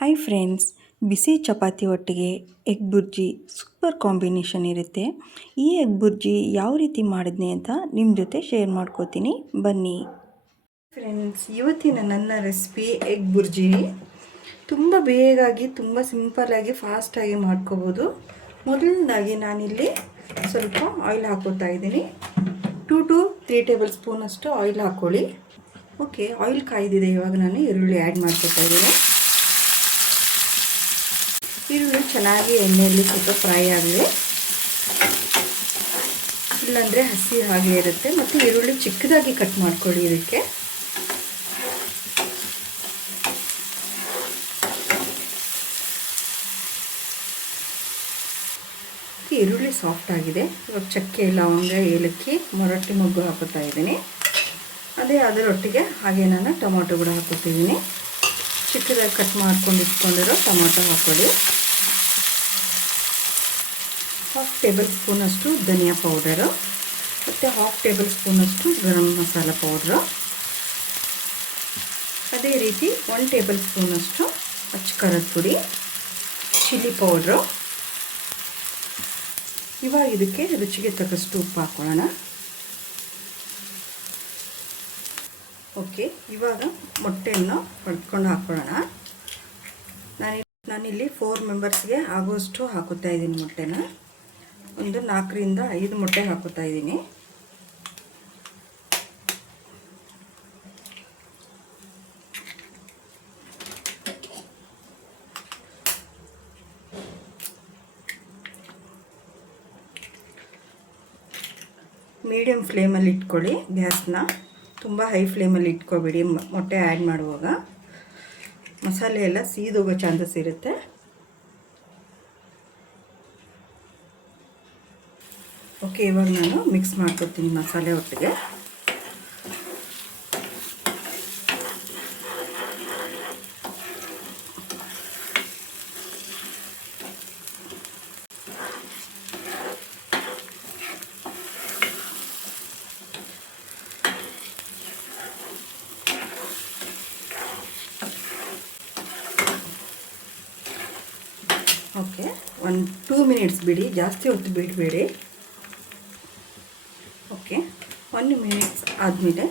Hi friends, ಬಿಸಿ ಚಪಾತಿ ಒಟ್ಟಿಗೆ egg bhurji super combination ಇರುತ್ತೆ. ಈ ಎಗ್ ಬುರ್ಜಿ ಯಾವ ರೀತಿ ಮಾಡಿದ್ನಿ ಅಂತ ನಿಮ್ಮ ಜೊತೆ ಶೇರ್ ಮಾಡ್ಕೋತೀನಿ, ಬನ್ನಿ ಫ್ರೆಂಡ್ಸ್. ಇವತ್ತಿನ ನನ್ನ ರೆಸಿಪಿ ಎಗ್ ಬುರ್ಜಿ ತುಂಬ ಬೇಗಾಗಿ, ತುಂಬ ಸಿಂಪಲ್ಲಾಗಿ, ಫಾಸ್ಟಾಗಿ ಮಾಡ್ಕೋಬೋದು. ಮೊದಲನೇದಾಗಿ ನಾನಿಲ್ಲಿ ಸ್ವಲ್ಪ ಆಯಿಲ್ ಹಾಕೋತಾ ಇದ್ದೀನಿ. 2 to 3 ಟೇಬಲ್ ಸ್ಪೂನಷ್ಟು ಆಯಿಲ್ ಹಾಕ್ಕೊಳ್ಳಿ. ಓಕೆ, ಆಯಿಲ್ ಕಾಯ್ದಿದೆ. ಇವಾಗ ನಾನು ಈರುಳ್ಳಿ ಆ್ಯಡ್ ಮಾಡ್ಕೋತಾ ಇದ್ದೀನಿ. ಈರುಳ್ಳಿ ಚೆನ್ನಾಗಿ ಎಣ್ಣೆಯಲ್ಲಿ ಸ್ವಲ್ಪ ಫ್ರೈ ಆಗಲಿ, ಇಲ್ಲಾಂದರೆ ಹಸಿ ಹಾಗೆ ಇರುತ್ತೆ. ಮತ್ತು ಈರುಳ್ಳಿ ಚಿಕ್ಕದಾಗಿ ಕಟ್ ಮಾಡ್ಕೊಳ್ಳಿ. ಇದಕ್ಕೆ ಈರುಳ್ಳಿ ಸಾಫ್ಟ್ ಆಗಿದೆ. ಇವಾಗ ಚಕ್ಕೆ, ಲವಂಗ, ಏಲಕ್ಕಿ, ಮೊರಟ್ಟಿ ಮೊಗ್ಗು ಹಾಕೋತಾ ಇದ್ದೀನಿ. ಅದರೊಟ್ಟಿಗೆ ಹಾಗೆ ನಾನು ಟೊಮೊಟೊ ಕೂಡ ಹಾಕೋತಿದ್ದೀನಿ. ಚಿಕ್ಕದಾಗಿ ಕಟ್ ಮಾಡ್ಕೊಂಡು ಇಟ್ಕೊಂಡಿರೋ ಟೊಮೊಟೊ ಹಾಕ್ಕೊಳ್ಳಿ. 1/2 ಟೇಬಲ್ ಸ್ಪೂನಷ್ಟು ಧನಿಯಾ ಪೌಡರು ಮತ್ತು 1/2 ಟೇಬಲ್ ಸ್ಪೂನಷ್ಟು ಗರಂ ಮಸಾಲ ಪೌಡ್ರು. ಅದೇ ರೀತಿ 1 ಟೇಬಲ್ ಸ್ಪೂನಷ್ಟು ಅಚ್ಚ ಖಾರದ ಪುಡಿ, ಚಿಲ್ಲಿ ಪೌಡ್ರು. ಇವಾಗ ಇದಕ್ಕೆ ರುಚಿಗೆ ತಕ್ಕಷ್ಟು ಉಪ್ಪು ಹಾಕ್ಕೊಳ್ಳೋಣ. ಓಕೆ, ಇವಾಗ ಮೊಟ್ಟೆಯನ್ನು ಹೊಡೆದ್ಕೊಂಡು ಹಾಕ್ಕೊಳ್ಳೋಣ. ನಾನಿಲ್ಲಿ 4 ಮೆಂಬರ್ಸ್ಗೆ ಆಗೋಷ್ಟು ಹಾಕೋತಾ ಇದ್ದೀನಿ ಮೊಟ್ಟೆನ. ಒಂದು 4 ರಿಂದ 5 ಮೊಟ್ಟೆ ಹಾಕೋತಾ ಇದ್ದೀನಿ. ಮೀಡಿಯಮ್ ಫ್ಲೇಮಲ್ಲಿ ಇಟ್ಕೊಳ್ಳಿ ಗ್ಯಾಸ್ನ. ತುಂಬ ಹೈ ಫ್ಲೇಮಲ್ಲಿ ಇಟ್ಕೊಬೇಡಿ. ಮೊಟ್ಟೆ ಆ್ಯಡ್ ಮಾಡುವಾಗ ಮಸಾಲೆ ಎಲ್ಲ ಸೀದೋಗೋ ಚಾನ್ಸಸ್ ಇರುತ್ತೆ. ಓಕೆ, ಇವಾಗ ನಾನು ಮಿಕ್ಸ್ ಮಾಡ್ಕೊತೀನಿ ಮಸಾಲೆ ಒಟ್ಟಿಗೆ. ಓಕೆ, 1-2 ಮಿನಿಟ್ಸ್ ಬಿಡಿ, ಜಾಸ್ತಿ ಹೊತ್ತು ಬಿಡಬೇಡಿ. ಓಕೆ, 1 ಮಿನಿಟ್ಸ್ ಆದಮೇಲೆ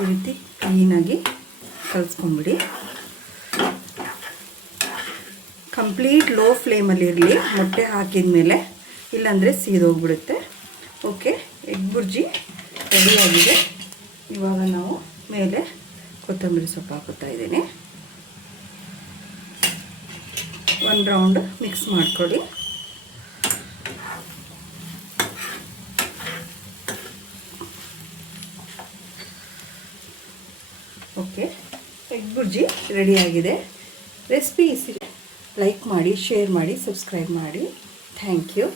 ಈ ರೀತಿ ಕ್ಲೀನಾಗಿ ಕಲಿಸ್ಕೊಂಬಿಡಿ. ಕಂಪ್ಲೀಟ್ ಲೋ ಫ್ಲೇಮಲ್ಲಿ ಇರಲಿ ಮೊಟ್ಟೆ ಹಾಕಿದ ಮೇಲೆ, ಇಲ್ಲಾಂದರೆ ಸೀದೋಗ್ಬಿಡುತ್ತೆ. ಓಕೆ, ಎಗ್ ಬುರ್ಜಿ ರೆಡಿಯಾಗಿದೆ. ಇವಾಗ ನಾವು ಮೇಲೆ ಕೊತ್ತಂಬರಿ ಸೊಪ್ಪು ಹಾಕೋತಾ ಇದ್ದೀನಿ. 1 ರೌಂಡ್ ಮಿಕ್ಸ್ ಮಾಡ್ಕೊಳ್ಳಿ. ಓಕೆ, ಎಗ್ ಬುರ್ಜಿ ರೆಡಿಯಾಗಿದೆ. ರೆಸಿಪಿ ಇಷ್ಟ ಲೈಕ್ ಮಾಡಿ, ಶೇರ್ ಮಾಡಿ, ಸಬ್ಸ್ಕ್ರೈಬ್ ಮಾಡಿ. Thank you.